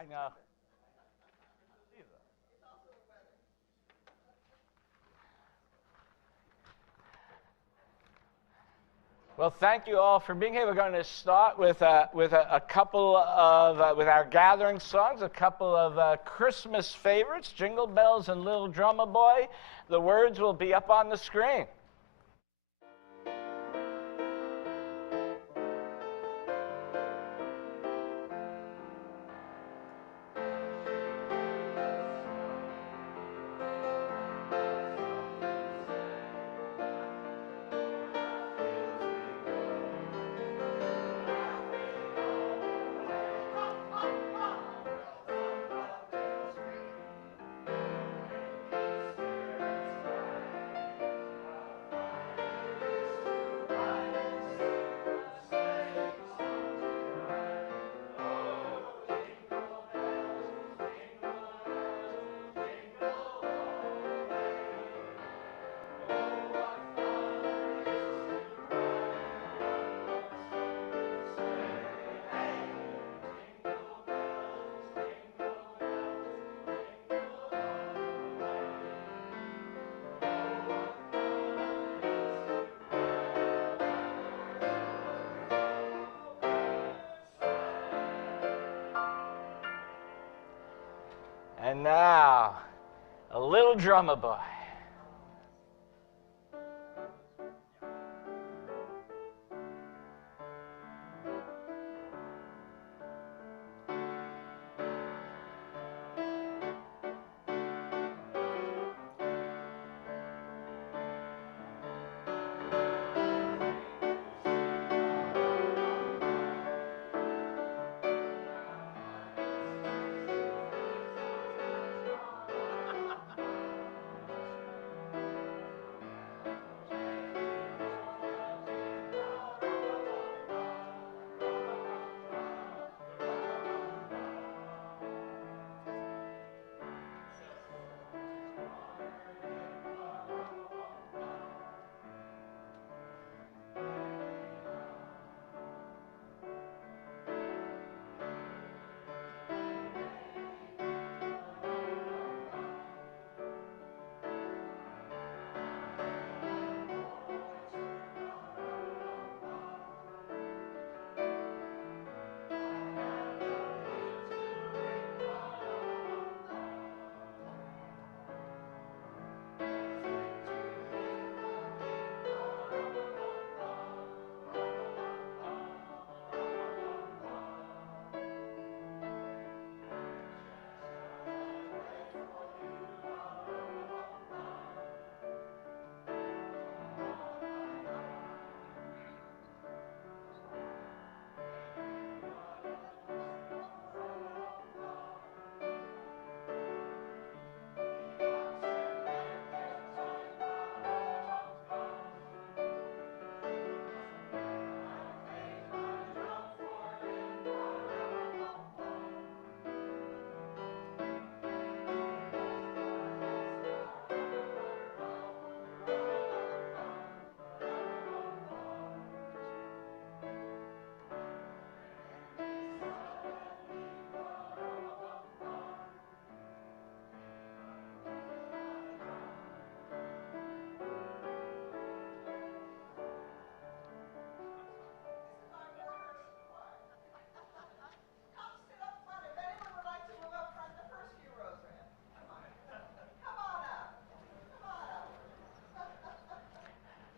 I know. Well, thank you all for being here. We're going to start with a couple of with our gathering songs, a couple of Christmas favorites, Jingle Bells and Little Drummer Boy. The words will be up on the screen. And now, a Little Drummer Boy.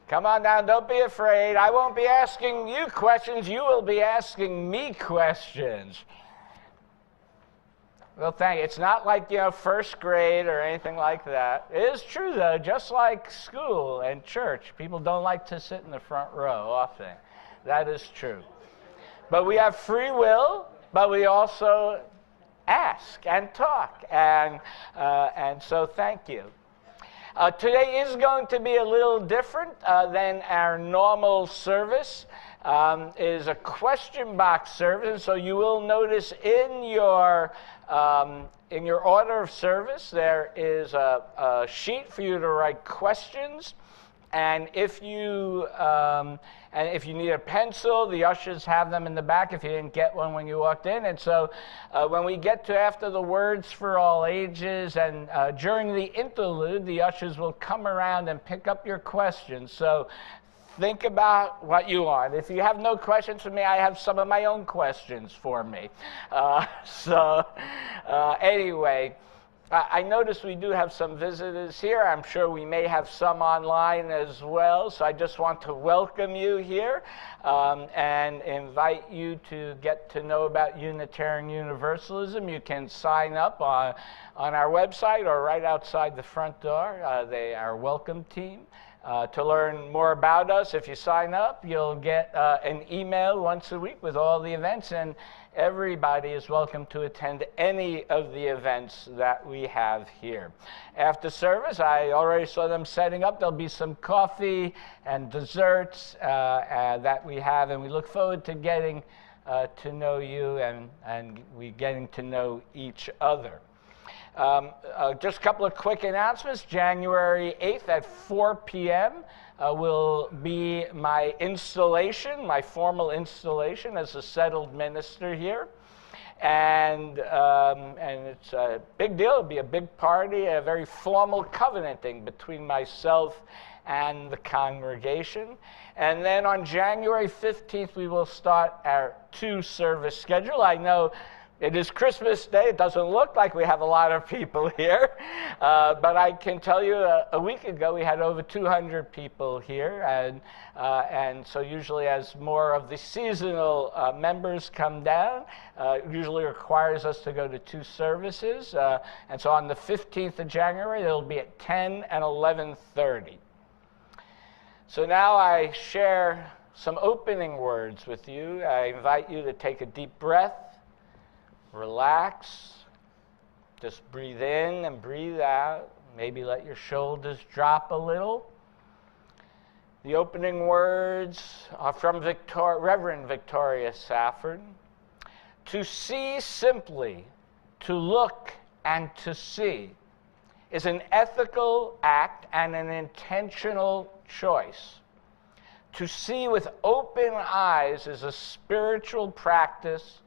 Come on down, don't be afraid. I won't be asking you questions, you will be asking me questions. Well, thank you. It's not like, first grade or anything like that. It is true, though, just like school and church, people don't like to sit in the front row often. That is true. But we have free will, but we also ask and talk, and so thank you. Today is going to be a little different than our normal service. It is a question box service, so you will notice in your order of service there is a sheet for you to write questions And if you need a pencil, the ushers have them in the back if you didn't get one when you walked in. And so when we get to after the words for all ages and during the interlude, the ushers will come around and pick up your questions. So think about what you want. If you have no questions for me, I have some of my own questions for me. Anyway, I notice we do have some visitors here. I'm sure we may have some online as well. So I just want to welcome you here and invite you to get to know about Unitarian Universalism. You can sign up on our website or right outside the front door. Our welcome team. To learn more about us, if you sign up, you'll get an email once a week with all the events, and everybody is welcome to attend any of the events that we have here. After service, I already saw them setting up. There'll be some coffee and desserts that we have, and we look forward to getting to know you and we getting to know each other. Just a couple of quick announcements. January 8th at 4 p.m. Will be my installation, my formal installation as a settled minister here. And it's a big deal. It'll be a big party, a very formal covenanting between myself and the congregation. And then on January 15th, we will start our 2-service schedule. I know it is Christmas Day. It doesn't look like we have a lot of people here. But I can tell you a week ago we had over 200 people here. And so usually as more of the seasonal members come down, it usually requires us to go to 2 services. And so on the 15th of January, it'll be at 10 and 11:30. So now I share some opening words with you. I invite you to take a deep breath. Relax, just breathe in and breathe out. Maybe let your shoulders drop a little. The opening words are from Reverend Victoria Safford. To see simply, to look and to see, is an ethical act and an intentional choice. To see with open eyes is a spiritual practice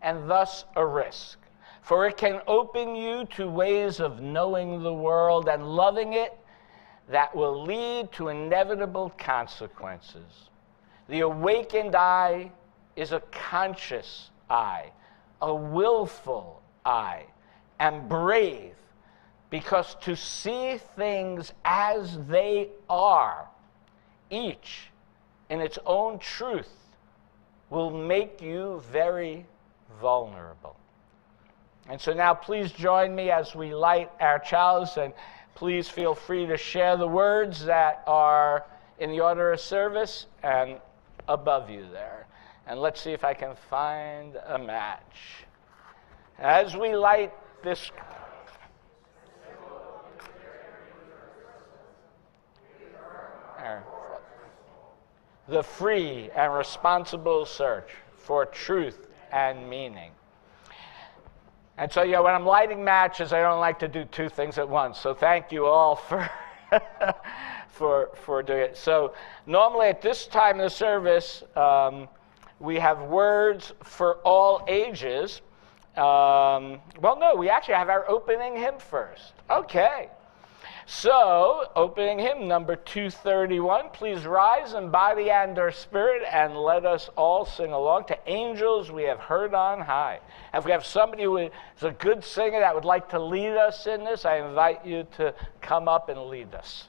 and thus a risk, for it can open you to ways of knowing the world and loving it that will lead to inevitable consequences. The awakened eye is a conscious eye, a willful eye, and brave, because to see things as they are, each in its own truth, will make you very vulnerable. And so now please join me as we light our chalice, and please feel free to share the words that are in the order of service and above you there. And let's see if I can find a match. As we light this the free and responsible search for truth and meaning. And so, when I'm lighting matches, I don't like to do 2 things at once. So thank you all for for doing it. So normally at this time of the service, we have words for all ages. Well, no, we actually have our opening hymn first. Okay. So, opening hymn number 231, please rise in body and or spirit, and let us all sing along to Angels We Have Heard on High. And if we have somebody who is a good singer that would like to lead us in this, I invite you to come up and lead us.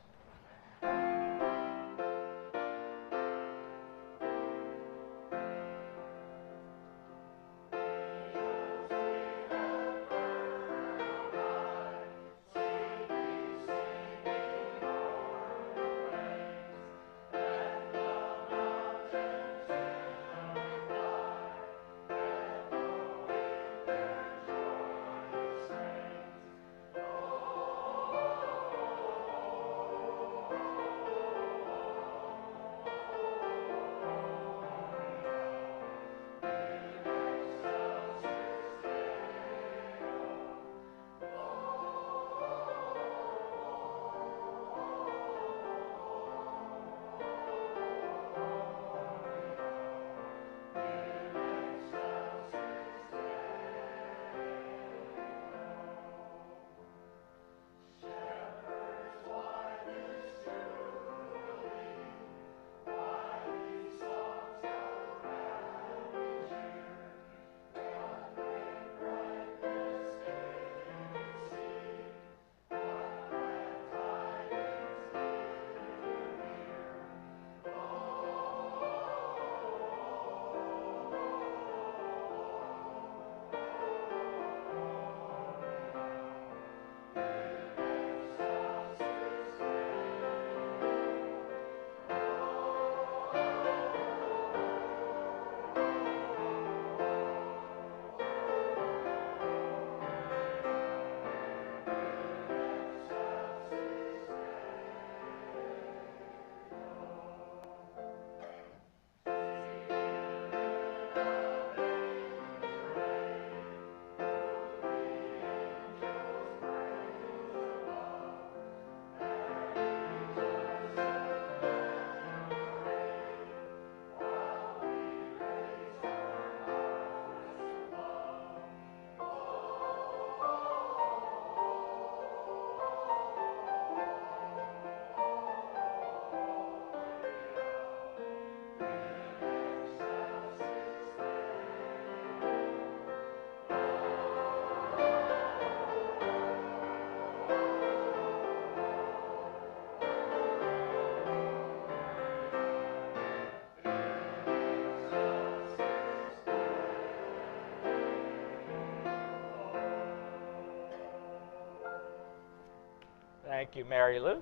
Thank you, Mary Lou.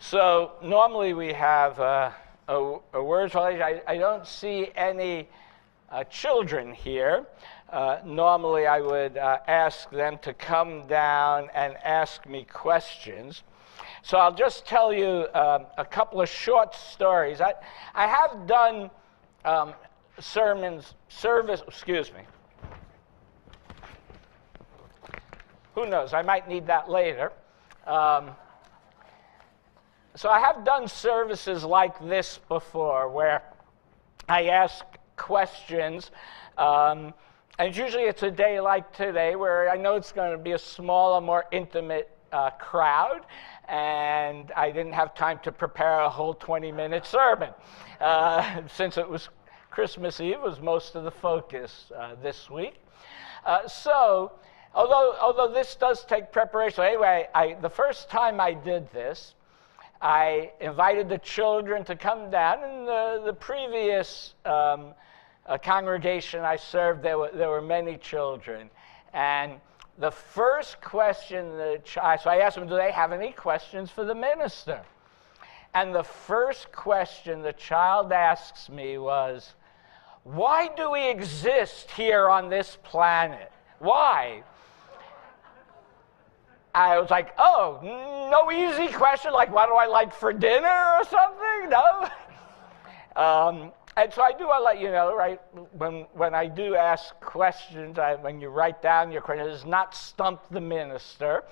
So normally we have a word for I don't see any children here. Normally I would ask them to come down and ask me questions. So I'll just tell you a couple of short stories. I have done Who knows, I might need that later. So I have done services like this before where I ask questions, and usually it's a day like today where I know it's going to be a smaller, more intimate crowd, and I didn't have time to prepare a whole 20-minute sermon. Since it was Christmas Eve was most of the focus this week. So although this does take preparation, anyway, the first time I did this, I invited the children to come down. In the previous congregation I served, there were many children. And the first question, so I asked them, do they have any questions for the minister? And the first question the child asks me was, why do we exist here on this planet? Why? I was like, oh, no easy question, like what do I like for dinner or something? No. And so I do want to let you know, right, when I do ask questions, when you write down your question, it's not stump the minister.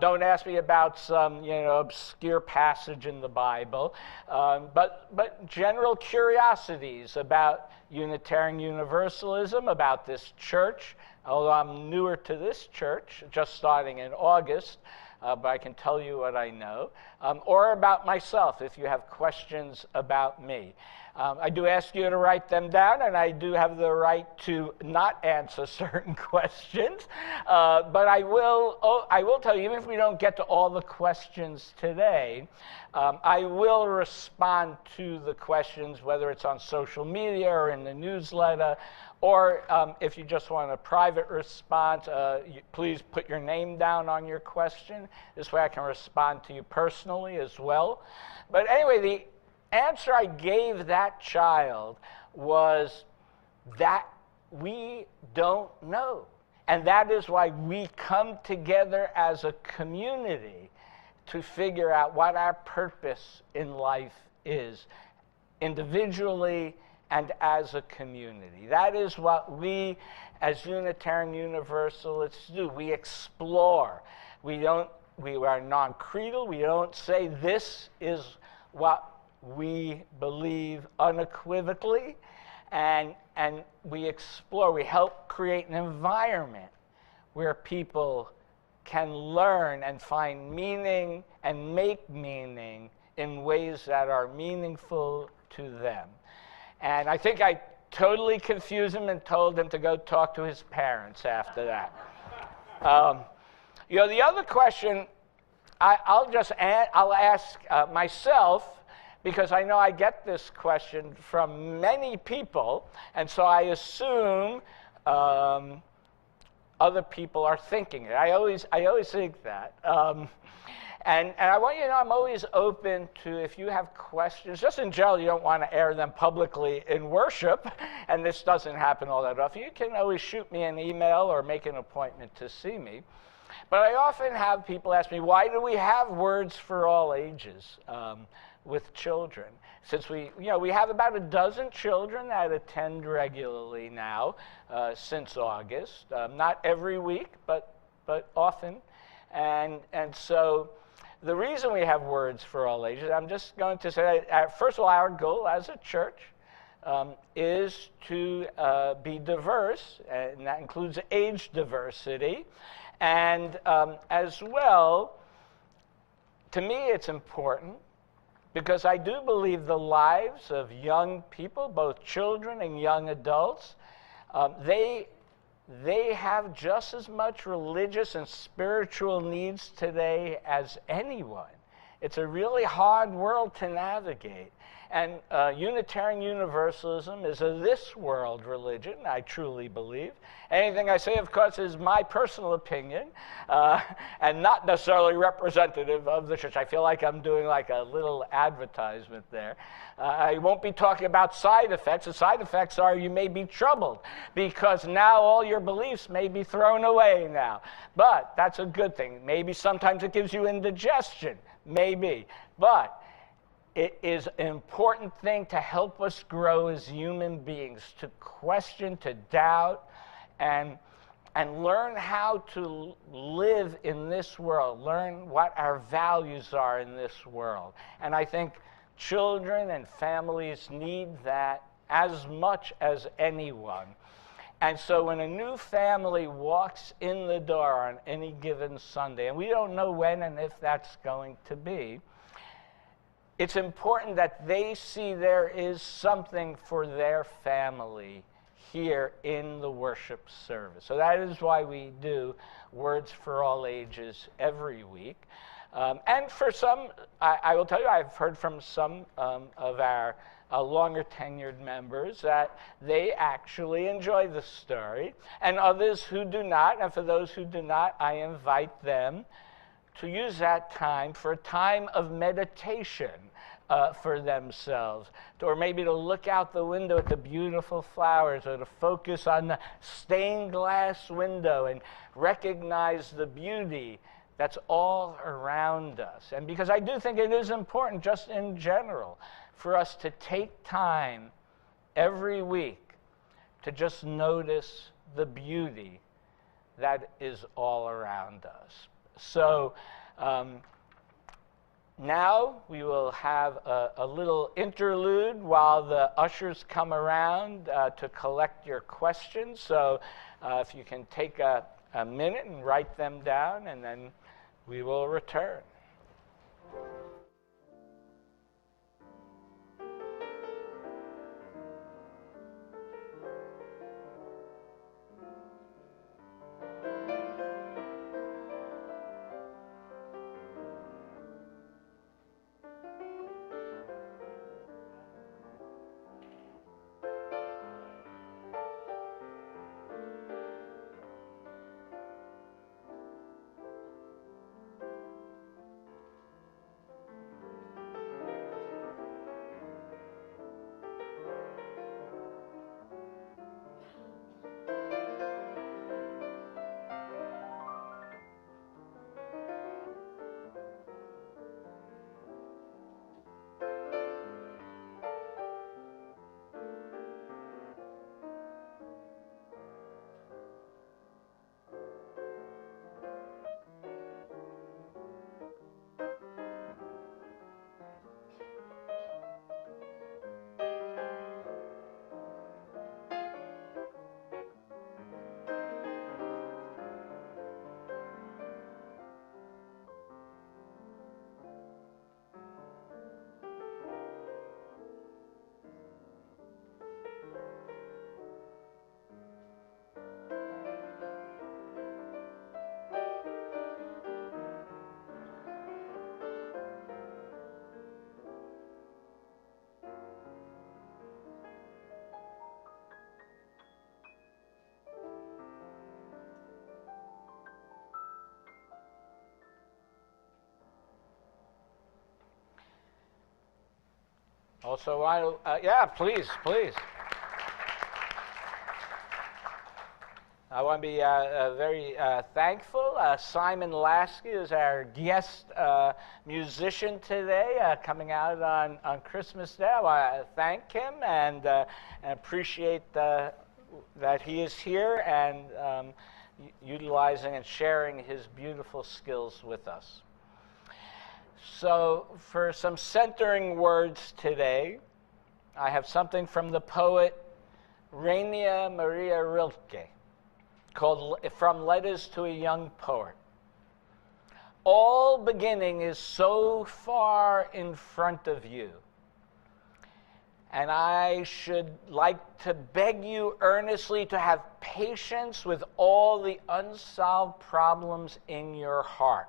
Don't ask me about some, obscure passage in the Bible, but general curiosities about Unitarian Universalism, about this church. Although I'm newer to this church, just starting in August, but I can tell you what I know, or about myself if you have questions about me. I do ask you to write them down, and I do have the right to not answer certain questions, but I will tell you, even if we don't get to all the questions today, I will respond to the questions, whether it's on social media or in the newsletter, or if you just want a private response, please put your name down on your question. This way I can respond to you personally as well. But anyway, the answer I gave that child was that we don't know. And that is why we come together as a community to figure out what our purpose in life is, individually and as a community. That is what we, as Unitarian Universalists, do. We explore. We are non-creedal. We don't say this is what we believe unequivocally, and we explore. We help create an environment where people can learn and find meaning and make meaning in ways that are meaningful to them. And I think I totally confused him and told him to go talk to his parents after that. The other question I'll ask myself, because I know I get this question from many people, and so I assume other people are thinking it. I always think that. And I want you to know I'm always open to, if you have questions, just in general, you don't want to air them publicly in worship, and this doesn't happen all that often. You can always shoot me an email or make an appointment to see me. But I often have people ask me, why do we have words for all ages with children? Since we have about a dozen children that attend regularly now since August. Not every week, but often. And so the reason we have words for all ages, I'm just going to say, first of all, our goal as a church is to be diverse, and that includes age diversity. And as well, to me, it's important because I do believe the lives of young people, both children and young adults, they have just as much religious and spiritual needs today as anyone. It's a really hard world to navigate. And Unitarian Universalism is a this world religion, I truly believe. Anything I say, of course, is my personal opinion and not necessarily representative of the church. I feel like I'm doing like a little advertisement there. I won't be talking about side effects. The side effects are you may be troubled because now all your beliefs may be thrown away now. But that's a good thing. Maybe sometimes it gives you indigestion. Maybe. But it is an important thing to help us grow as human beings, to question, to doubt, and learn how to live in this world, learn what our values are in this world. And I think children and families need that as much as anyone. And so when a new family walks in the door on any given Sunday, and we don't know when and if that's going to be, it's important that they see there is something for their family here in the worship service. So that is why we do Words for All Ages every week. And for some, I will tell you, I've heard from some of our longer tenured members that they actually enjoy the story, and others who do not. And for those who do not, I invite them to use that time for a time of meditation for themselves, or maybe to look out the window at the beautiful flowers, or to focus on the stained glass window and recognize the beauty that's all around us. And because I do think it is important, just in general, for us to take time every week to just notice the beauty that is all around us. So now we will have a little interlude while the ushers come around to collect your questions. So if you can take a minute and write them down, and then we will return. Also, yeah, please. I want to be very thankful. Simon Lasky is our guest musician today, coming out on Christmas Day. I want to thank him and appreciate that he is here and utilizing and sharing his beautiful skills with us. So for some centering words today, I have something from the poet Rainer Maria Rilke called From Letters to a Young Poet. All beginning is so far in front of you, and I should like to beg you earnestly to have patience with all the unsolved problems in your heart,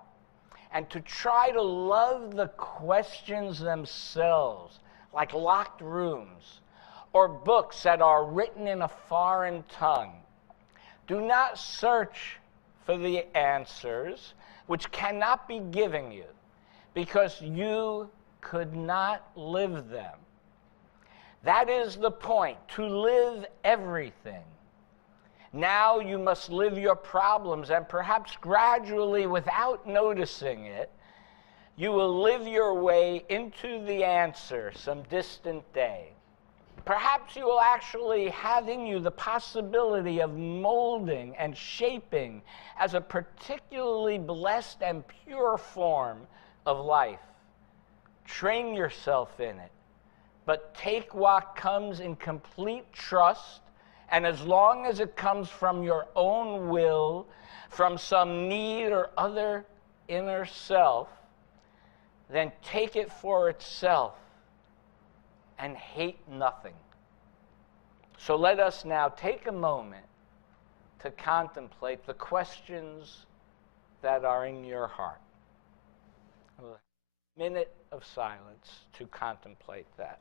and to try to love the questions themselves like locked rooms, or books that are written in a foreign tongue. Do not search for the answers which cannot be given you, because you could not live them. That is the point, to live everything. Now you must live your problems, and perhaps gradually, without noticing it, you will live your way into the answer some distant day. Perhaps you will actually have in you the possibility of molding and shaping as a particularly blessed and pure form of life. Train yourself in it, but take what comes in complete trust, and as long as it comes from your own will, from some need or other inner self, then take it for itself and hate nothing. So let us now take a moment to contemplate the questions that are in your heart. A minute of silence to contemplate that.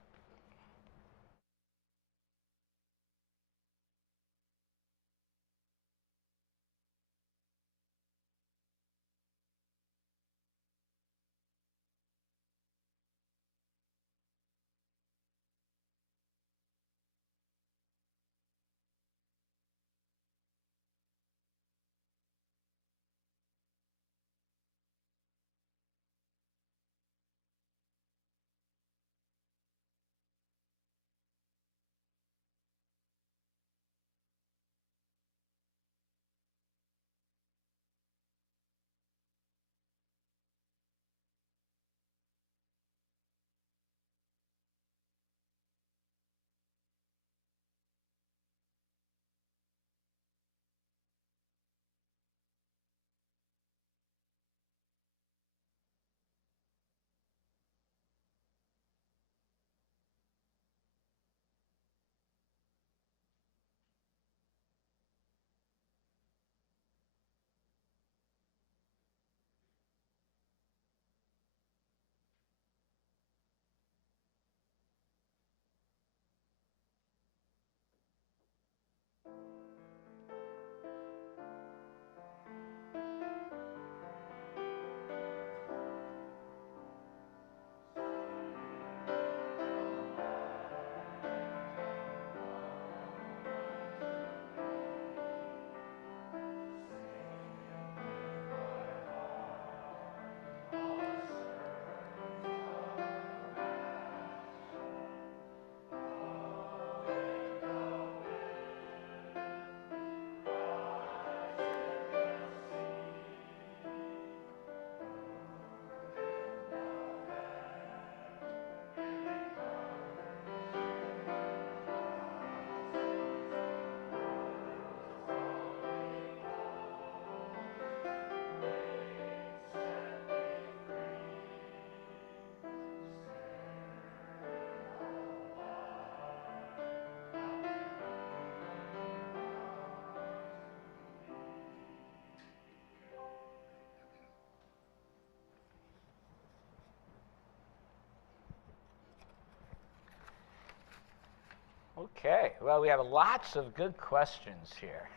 Okay, well, we have lots of good questions here.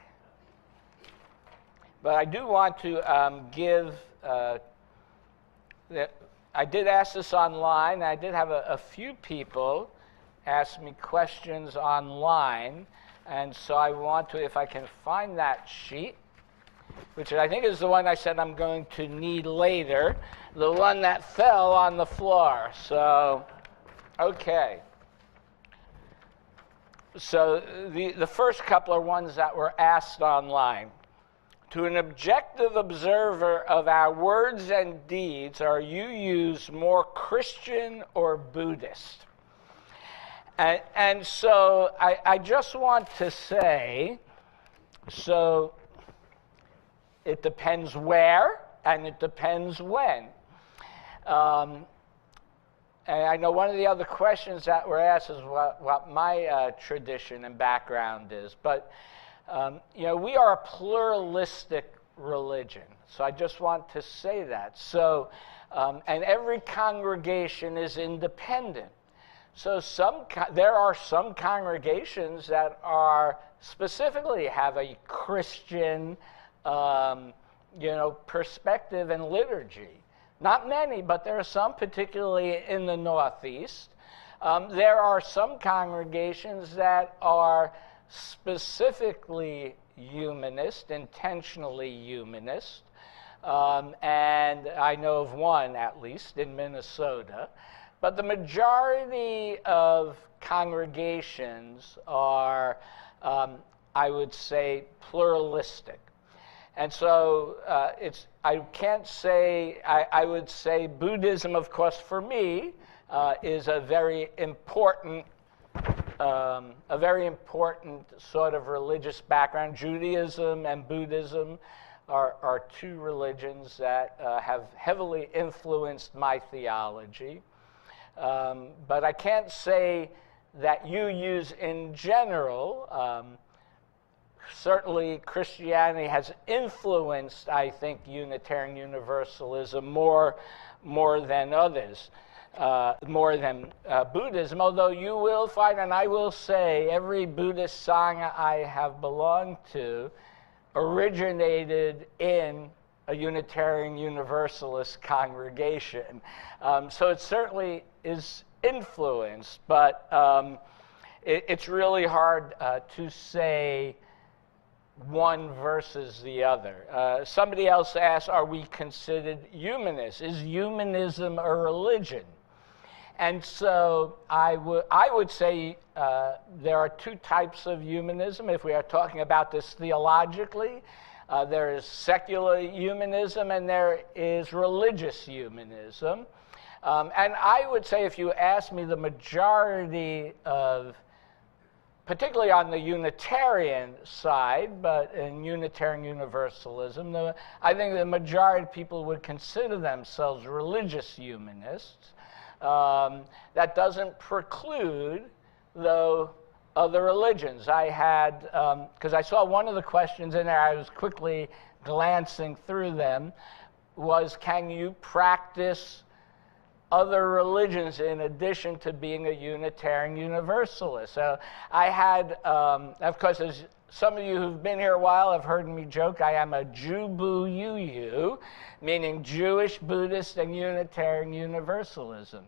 But I do want to give, I did ask this online. I did have a few people ask me questions online. And so I want to, if I can find that sheet, which I think is the one I said I'm going to need later, the one that fell on the floor. So, okay. So the first couple are ones that were asked online. To an objective observer of our words and deeds, are you used more Christian or Buddhist? And so I just want to say, so it depends where and it depends when. And I know one of the other questions that were asked is what my tradition and background is. But, you know, we are a pluralistic religion. So I just want to say that. So, and every congregation is independent. So there are some congregations that are specifically have a Christian, perspective and liturgy. Not many, but there are some, particularly in the Northeast. There are some congregations that are specifically humanist, intentionally humanist, and I know of one, at least, in Minnesota. But the majority of congregations are, I would say, pluralistic. And so I can't say, I would say Buddhism, of course, for me, is a very important sort of religious background. Judaism and Buddhism are two religions that have heavily influenced my theology. But I can't say that UUs in general, certainly Christianity has influenced, I think, Unitarian Universalism more than others, more than Buddhism, although you will find, and I will say, every Buddhist Sangha I have belonged to originated in a Unitarian Universalist congregation. So it certainly is influenced, but it's really hard to say one versus the other. Somebody else asked, are we considered humanists? Is humanism a religion? And so I would say there are two types of humanism. If we are talking about this theologically, there is secular humanism and there is religious humanism. And I would say, if you ask me, the majority of, particularly on the Unitarian side, but in Unitarian Universalism, I think the majority of people would consider themselves religious humanists. That doesn't preclude, though, other religions. I had, because I saw one of the questions in there, I was quickly glancing through them, was can you practice other religions in addition to being a Unitarian Universalist? So I had, of course, as some of you who've been here a while have heard me joke, I am a Jew-boo-you-you, meaning Jewish, Buddhist, and Unitarian Universalism.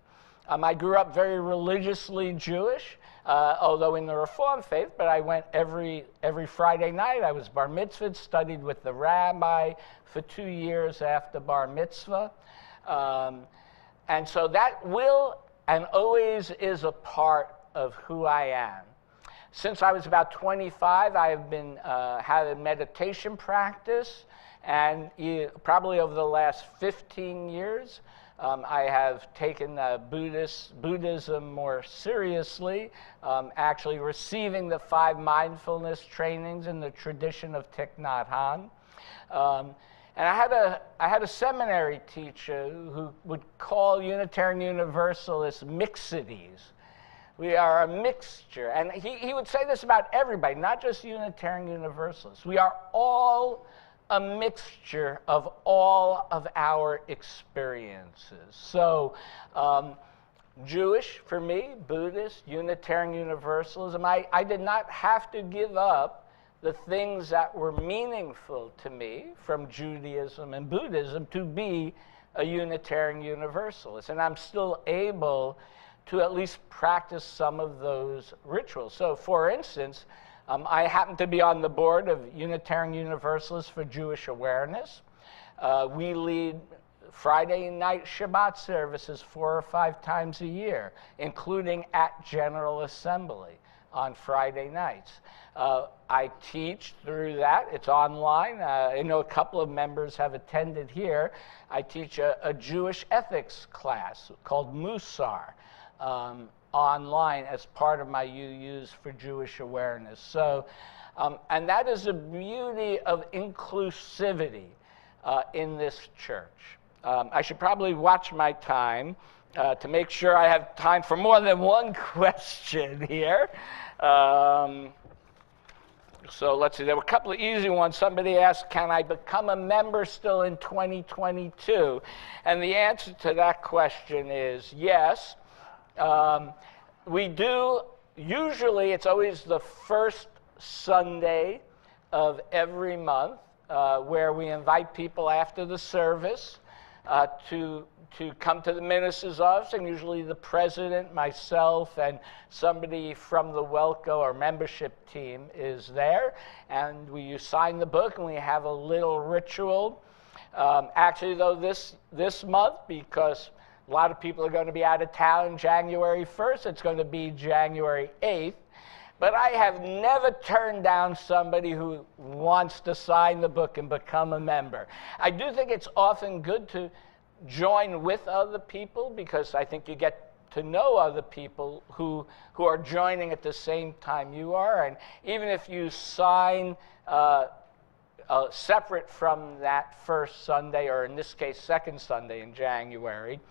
I grew up very religiously Jewish, although in the Reformed faith, but I went every Friday night. I was bar mitzvahed, studied with the rabbi for 2 years after bar mitzvah. And so that will and always is a part of who I am. Since I was about 25, I have been had a meditation practice, and probably over the last 15 years, I have taken Buddhism more seriously, actually receiving the 5 mindfulness trainings in the tradition of Thich Nhat Hanh. And I had a seminary teacher who would call Unitarian Universalists mixities. We are a mixture. And he would say this about everybody, not just Unitarian Universalists. We are all a mixture of all of our experiences. So Jewish for me, Buddhist, Unitarian Universalism, I did not have to give up the things that were meaningful to me from Judaism and Buddhism to be a Unitarian Universalist. And I'm still able to at least practice some of those rituals. So for instance, I happen to be on the board of Unitarian Universalists for Jewish Awareness. We lead Friday night Shabbat services 4 or 5 times a year, including at General Assembly on Friday nights. I teach through that. It's online. I know a couple of members have attended here. I teach a Jewish ethics class called Musar online as part of my UUs for Jewish Awareness. So, and that is the beauty of inclusivity in this church. I should probably watch my time to make sure I have time for more than one question here. So let's see, there were a couple of easy ones. Somebody asked, can I become a member still in 2022? And the answer to that question is yes. We do, usually it's always the first Sunday of every month where we invite people after the service to come to the minister's office, and usually the president, myself, and somebody from the Welco or membership team is there, and you sign the book, and we have a little ritual. Actually, though, this month, because a lot of people are going to be out of town January 1st, it's going to be January 8th. But I have never turned down somebody who wants to sign the book and become a member. I do think it's often good to join with other people, because I think you get to know other people who are joining at the same time you are. And even if you sign separate from that first Sunday, or in this case, second Sunday in January,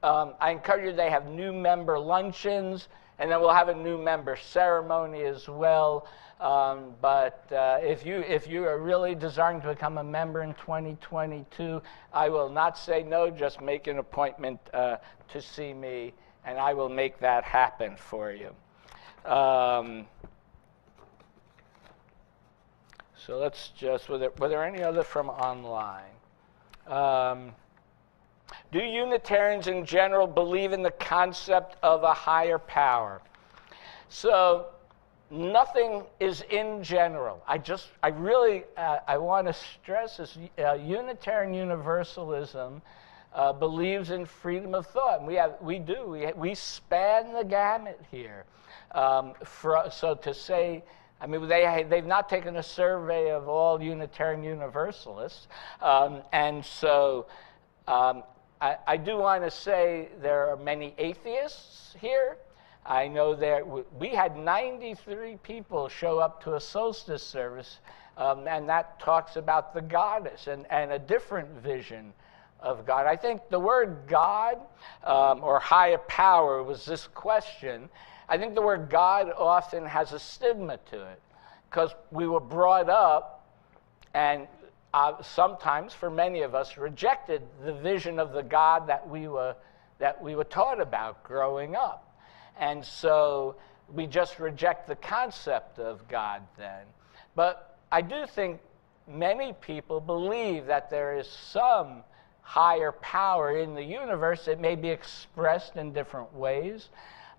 I encourage you, they have new member luncheons, and then we'll have a new member ceremony as well. But if you are really desiring to become a member in 2022, I will not say no. Just make an appointment to see me, and I will make that happen for you. So let's just, were there any other from online? Do Unitarians in general believe in the concept of a higher power? So nothing is in general. I really want to stress this. Unitarian Universalism believes in freedom of thought. And we span the gamut here. So to say, I mean, they've not taken a survey of all Unitarian Universalists, and so I do want to say there are many atheists here. I know we had 93 people show up to a solstice service, and that talks about the goddess and a different vision of God. I think the word God or higher power was this question. I think the word God often has a stigma to it, because we were brought up and sometimes, for many of us, rejected the vision of the God that we were taught about growing up. And so we just reject the concept of God then. But I do think many people believe that there is some higher power in the universe that may be expressed in different ways.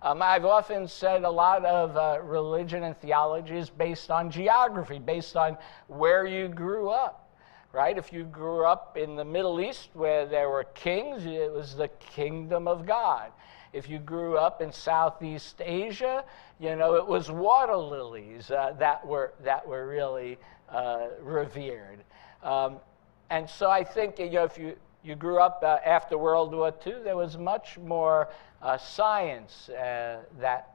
I've often said a lot of religion and theology is based on geography, based on where you grew up, right? If you grew up in the Middle East where there were kings, it was the kingdom of God. If you grew up in Southeast Asia, it was water lilies that were really revered. And so I think, if you grew up after World War II, there was much more science that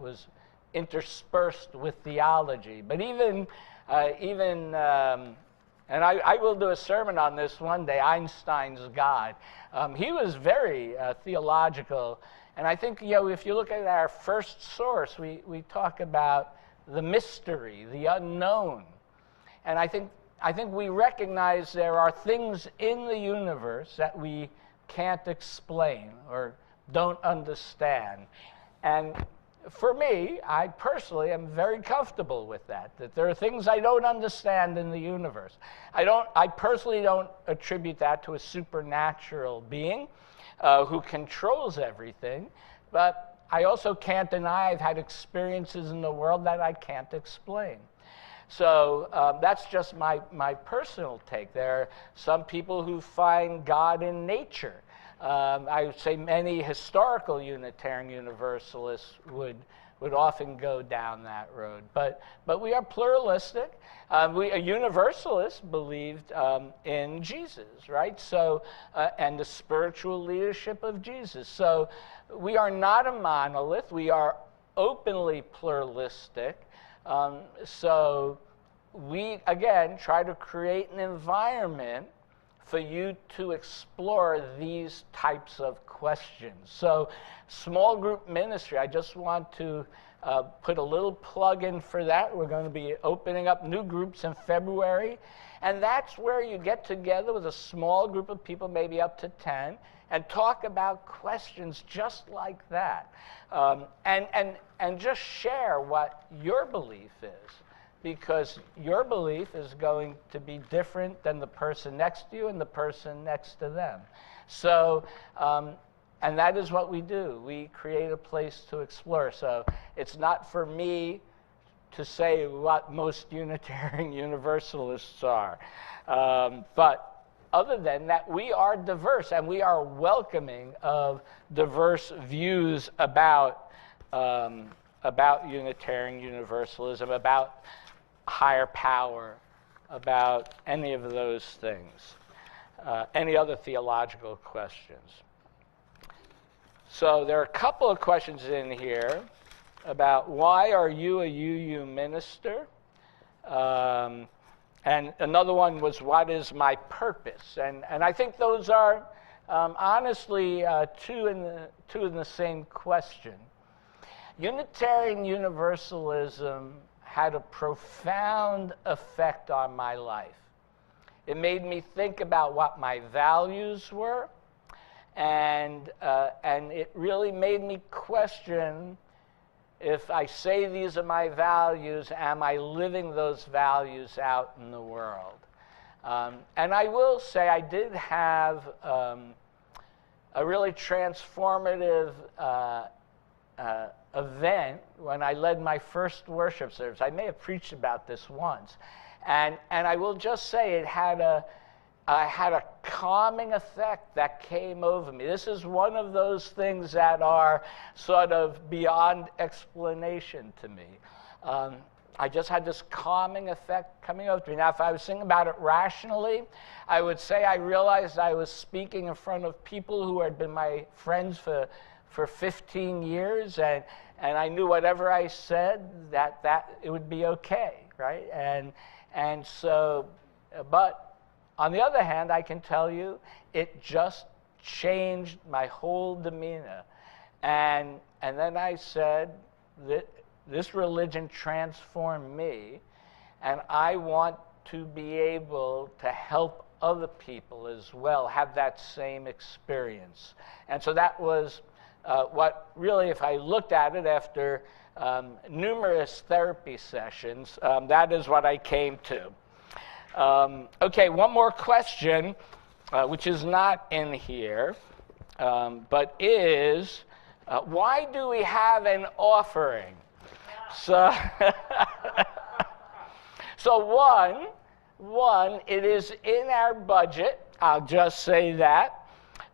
was interspersed with theology. But even and I will do a sermon on this one day, Einstein's God. He was very theological. And I think, if you look at our first source, we talk about the mystery, the unknown. And I think we recognize there are things in the universe that we can't explain or don't understand. And for me, I personally am very comfortable with that there are things I don't understand in the universe. I personally don't attribute that to a supernatural being who controls everything, but I also can't deny I've had experiences in the world that I can't explain. So that's just my personal take. There are some people who find God in nature. I would say many historical Unitarian Universalists would often go down that road. But we are pluralistic. Universalists believed in Jesus, right? So, and the spiritual leadership of Jesus. So we are not a monolith. We are openly pluralistic. So we, again, try to create an environment for you to explore these types of questions. So small group ministry, I just want to put a little plug in for that. We're going to be opening up new groups in February, And that's where you get together with a small group of people, maybe up to 10, and talk about questions just like that. And just share what your belief is, because your belief is going to be different than the person next to you and the person next to them. So, and that is what we do. We create a place to explore. So it's not for me to say what most Unitarian Universalists are. But other than that, we are diverse, and we are welcoming of diverse views about Unitarian Universalism, about higher power, about any of those things, any other theological questions. So there are a couple of questions in here about why are you a UU minister? And another one was, what is my purpose? And I think those are honestly two in the same question. Unitarian Universalism had a profound effect on my life. It made me think about what my values were, and it really made me question, if I say these are my values, am I living those values out in the world? And I will say I did have a really transformative event when I led my first worship service. I may have preached about this once. And I will just say it had a calming effect that came over me. This is one of those things that are sort of beyond explanation to me. I just had this calming effect coming over me. Now, if I was thinking about it rationally, I would say I realized I was speaking in front of people who had been my friends for 15 years, and I knew whatever I said, that it would be okay, right? And so, but on the other hand, I can tell you, it just changed my whole demeanor. And then I said that this religion transformed me, and I want to be able to help other people as well have that same experience. And so that was what really, if I looked at it after numerous therapy sessions, that is what I came to. Okay, one more question, which is not in here, but is, why do we have an offering? So, so one, it is in our budget. I'll just say that.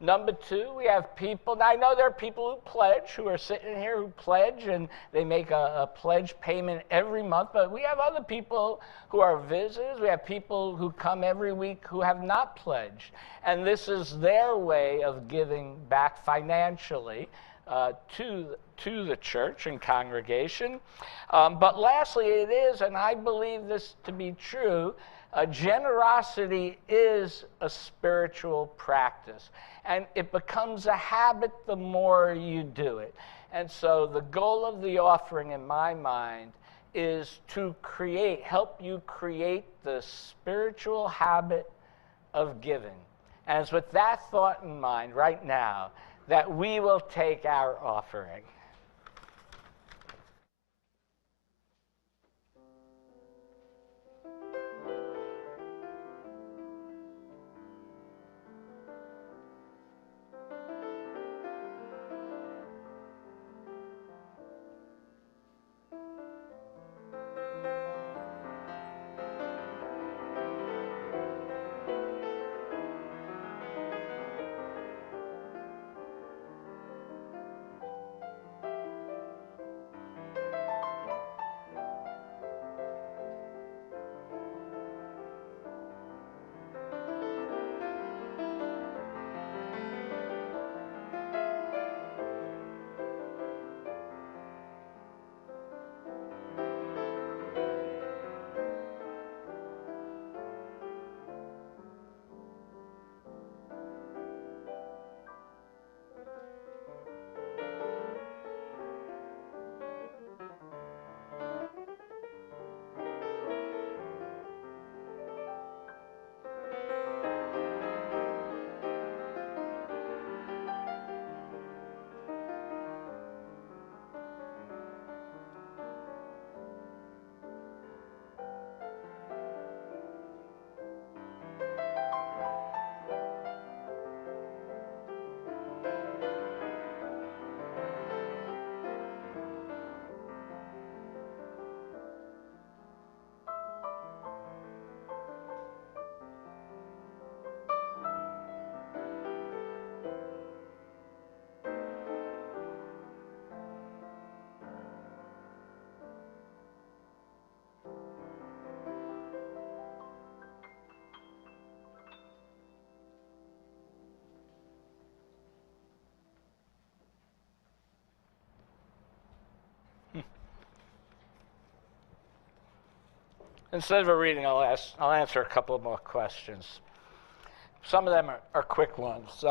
Number two, we have people. Now, I know there are people who pledge, who are sitting here who pledge, and they make a pledge payment every month. But we have other people who are visitors. We have people who come every week who have not pledged. And this is their way of giving back financially to the church and congregation. But lastly, it is, and I believe this to be true, generosity is a spiritual practice. And it becomes a habit the more you do it. And so the goal of the offering, in my mind, is to help you create the spiritual habit of giving. And it's with that thought in mind right now that we will take our offering. Instead of a reading, I'll answer a couple more questions. Some of them are quick ones.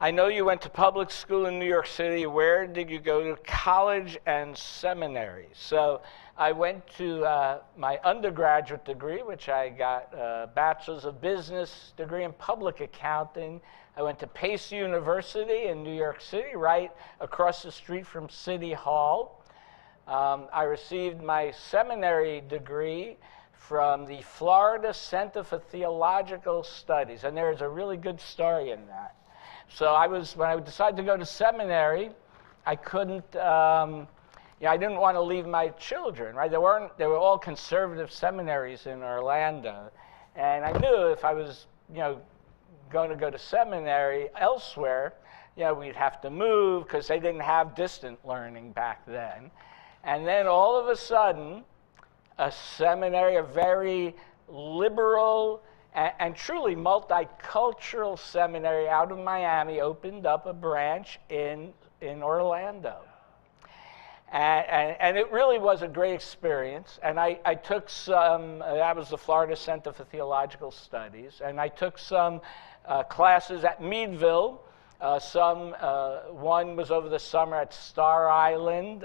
I know you went to public school in New York City. Where did you go to college and seminary? So I went to my undergraduate degree, which I got a Bachelor's of Business degree in Public Accounting. I went to Pace University in New York City, right across the street from City Hall. I received my seminary degree from the Florida Center for Theological Studies, and there is a really good story in that. So when I decided to go to seminary, I couldn't, I didn't want to leave my children, right? They were all conservative seminaries in Orlando, and I knew if I was, going to go to seminary elsewhere, we'd have to move because they didn't have distant learning back then. And then all of a sudden, a seminary, a very liberal and truly multicultural seminary out of Miami opened up a branch in Orlando. And it really was a great experience. And I took some, that was the Florida Center for Theological Studies, and I took some classes at Meadville. One was over the summer at Star Island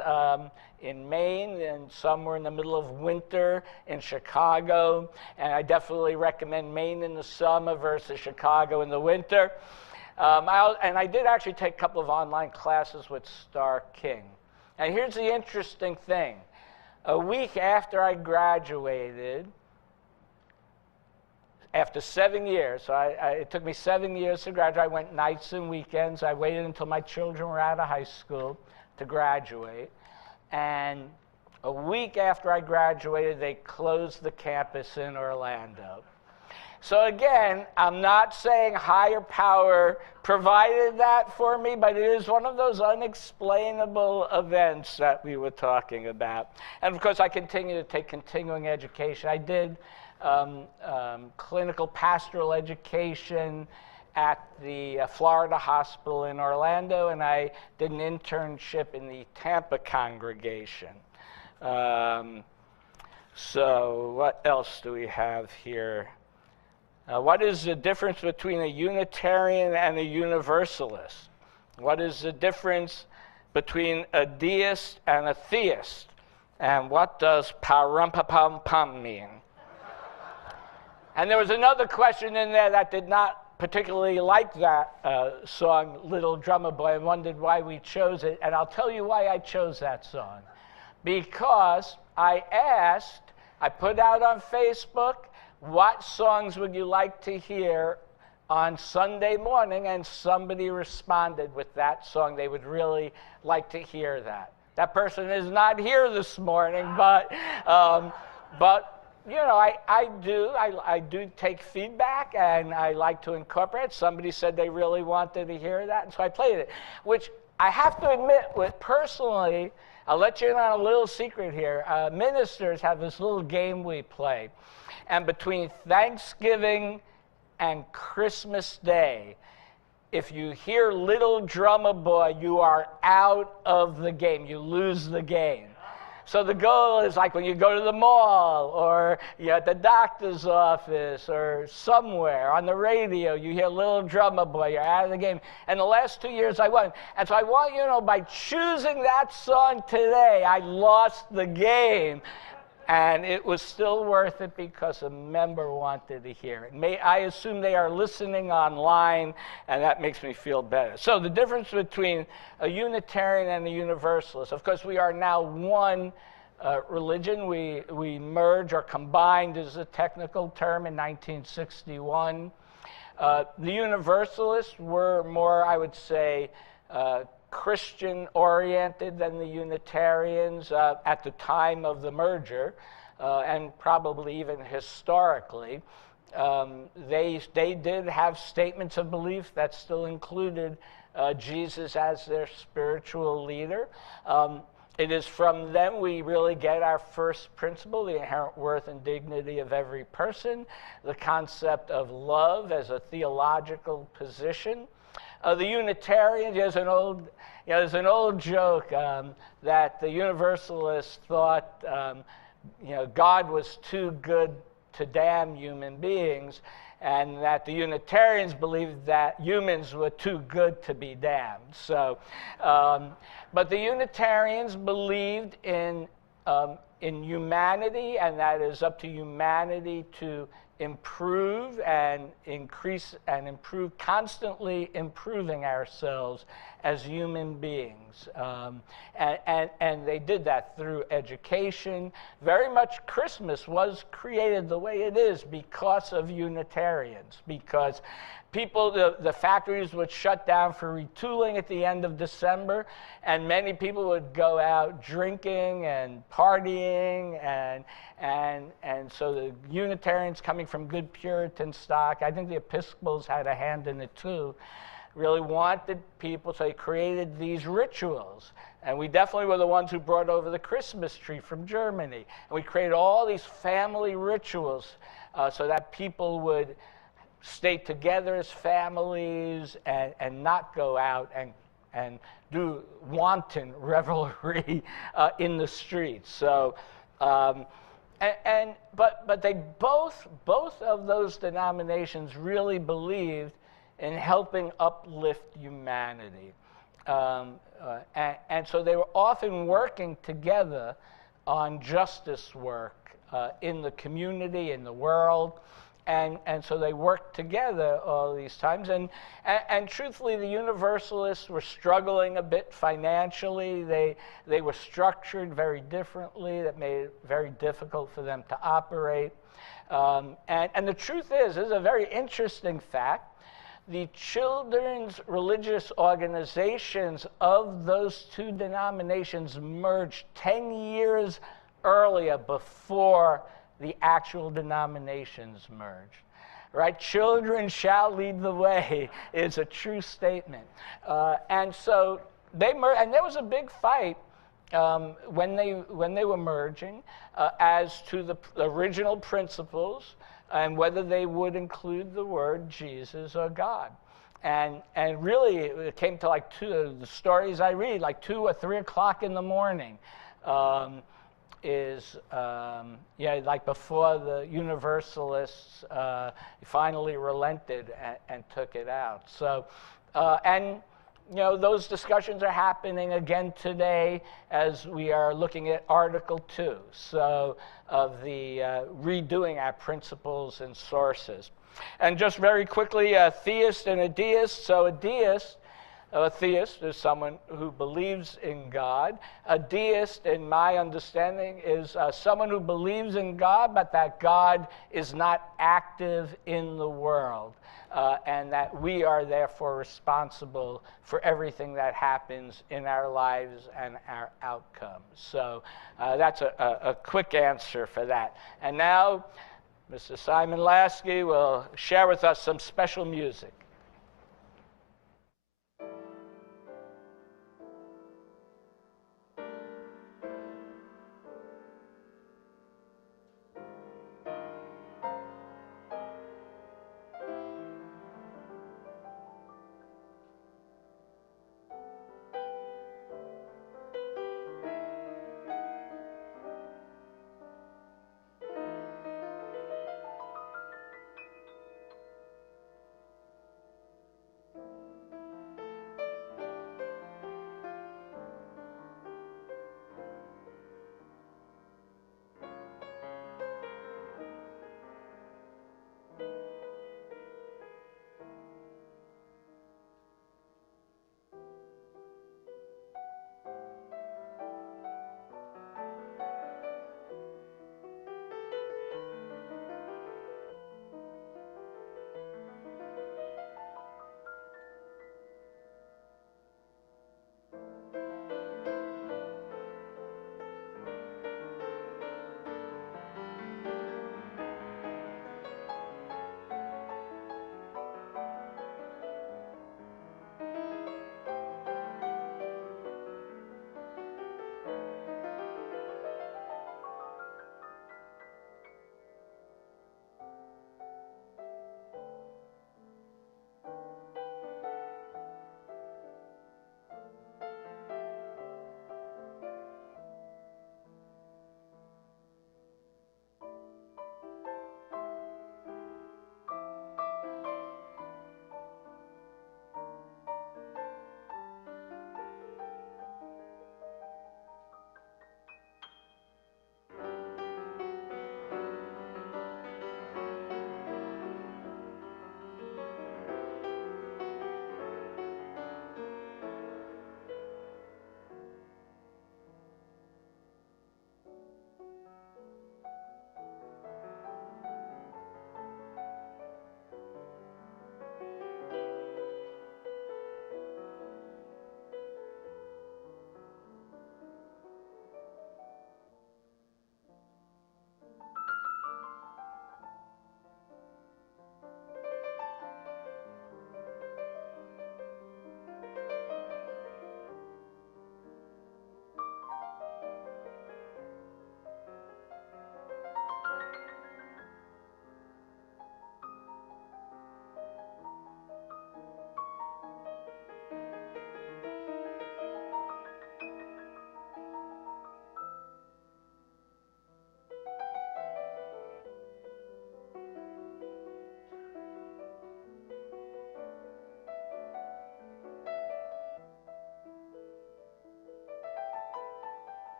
in Maine, and some were in the middle of winter in Chicago. And I definitely recommend Maine in the summer versus Chicago in the winter. And I did actually take a couple of online classes with Star King. And here's the interesting thing. A week after I graduated, after 7 years, so it took me 7 years to graduate. I went nights and weekends. I waited until my children were out of high school to graduate. And a week after I graduated, they closed the campus in Orlando. So again, I'm not saying higher power provided that for me, but it is one of those unexplainable events that we were talking about. And of course, I continue to take continuing education. I did clinical pastoral education at the Florida Hospital in Orlando, and I did an internship in the Tampa congregation. So what else do we have here? What is the difference between a Unitarian and a Universalist? What is the difference between a deist and a theist? And what does pa-rum-pa-pum-pum mean? And there was another question in there that did not particularly like that song, Little Drummer Boy, and wondered why we chose it. And I'll tell you why I chose that song. Because I put out on Facebook, what songs would you like to hear on Sunday morning? And somebody responded with that song. They would really like to hear that. That person is not here this morning, but I do take feedback, and I like to incorporate. Somebody said they really wanted to hear that, and so I played it, which I have to admit, personally, I'll let you in on a little secret here. Ministers have this little game we play, and between Thanksgiving and Christmas Day, if you hear Little Drummer Boy, you are out of the game. You lose the game. So the goal is like when you go to the mall, or you're at the doctor's office, or somewhere on the radio, you hear Little Drummer Boy, you're out of the game. And the last 2 years I won. And so I want you to know, by choosing that song today, I lost the game. And it was still worth it because a member wanted to hear it. I assume they are listening online, and that makes me feel better. So the difference between a Unitarian and a Universalist, of course, we are now one religion. We merge, or combined is a technical term, in 1961. The Universalists were more, I would say, Christian-oriented than the Unitarians at the time of the merger, and probably even historically. They did have statements of belief that still included Jesus as their spiritual leader. It is from them we really get our first principle, the inherent worth and dignity of every person, the concept of love as a theological position. The Unitarians, there's an old joke that the Universalists thought God was too good to damn human beings, and that the Unitarians believed that humans were too good to be damned. So, but the Unitarians believed in humanity, and that is up to humanity to improve and increase and improve, constantly improving ourselves as human beings. And they did that through education. Very much Christmas was created the way it is because of Unitarians, because the factories would shut down for retooling at the end of December, and many people would go out drinking and partying, and so the Unitarians, coming from good Puritan stock, I think the Episcopals had a hand in it too, really wanted people, so they created these rituals. And we definitely were the ones who brought over the Christmas tree from Germany. And we created all these family rituals so that people would stay together as families and not go out and do wanton revelry in the streets. So, but they both of those denominations really believed in helping uplift humanity. And so they were often working together on justice work in the community, in the world. And so they worked together all these times. And truthfully, the Universalists were struggling a bit financially. They were structured very differently. That made it very difficult for them to operate. And the truth is, this is a very interesting fact, the children's religious organizations of those two denominations merged 10 years earlier, before the actual denominations merged. Right? Children shall lead the way is a true statement. And so they merged, and there was a big fight when they were merging as to the original principles and whether they would include the word Jesus or God. And really, it came to like the stories I read, like 2 or 3 o'clock in the morning, like before the Universalists finally relented and took it out. So, those discussions are happening again today as we are looking at Article 2, so of the redoing our principles and sources. And just very quickly, a theist and a deist. So a theist is someone who believes in God. A deist, in my understanding, is someone who believes in God, but that God is not active in the world, and that we are therefore responsible for everything that happens in our lives and our outcomes. So that's a quick answer for that. And now, Mr. Simon Lasky will share with us some special music.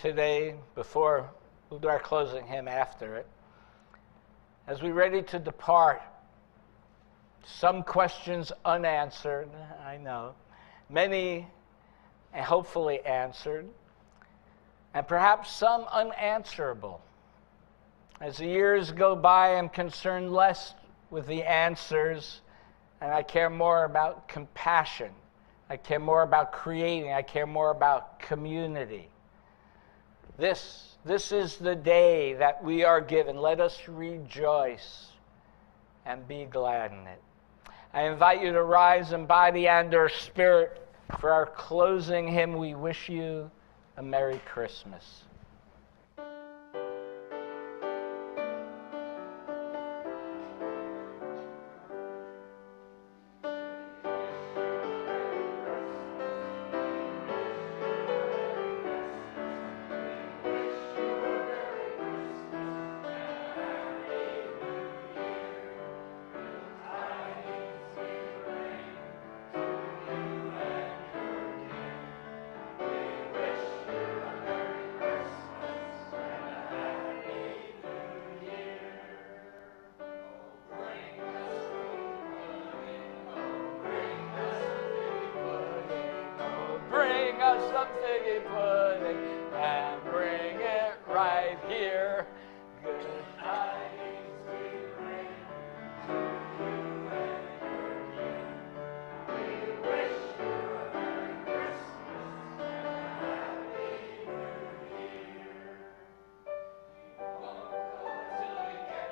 today, before we'll do our closing hymn after it, as we're ready to depart, some questions unanswered, I know, many hopefully answered, and perhaps some unanswerable. As the years go by, I'm concerned less with the answers, and I care more about compassion. I care more about creating. I care more about community. This is the day that we are given. Let us rejoice and be glad in it. I invite you to rise in body and or spirit for our closing hymn. We wish you a Merry Christmas. Some figgy pudding and bring it right here. Good tidings we bring to you and your king. We wish you a Merry Christmas and a Happy New Year.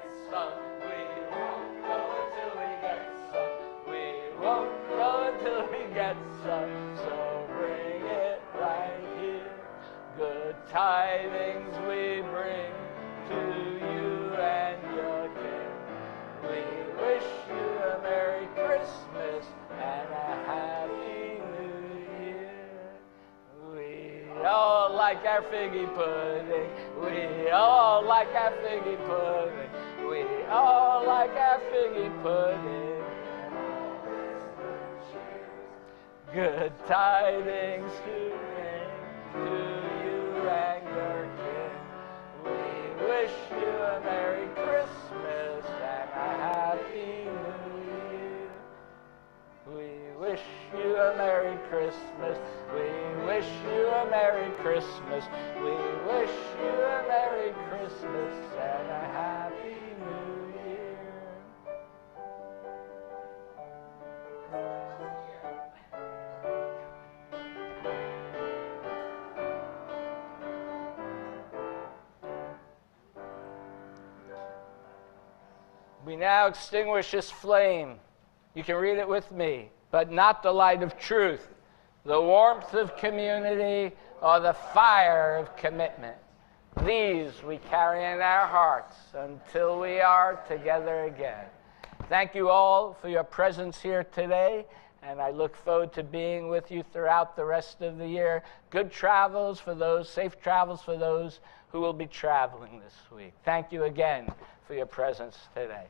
We won't go until we get some. So bring it right here. Good tidings we bring to you and your king. We wish you a Merry Christmas and a Happy New Year. We all like our figgy pudding. We all like our figgy pudding. We all like our figgy pudding. Good tidings to bring to you and your king. We wish you a Merry Christmas and a Happy New Year. We wish you a Merry Christmas. We wish you a Merry Christmas. We wish you a Merry Christmas and a Happy New Year. We now extinguish this flame. You can read it with me. But not the light of truth, the warmth of community, or the fire of commitment. These we carry in our hearts until we are together again. Thank you all for your presence here today, and I look forward to being with you throughout the rest of the year. Good travels for those, safe travels for those who will be traveling this week. Thank you again for your presence today.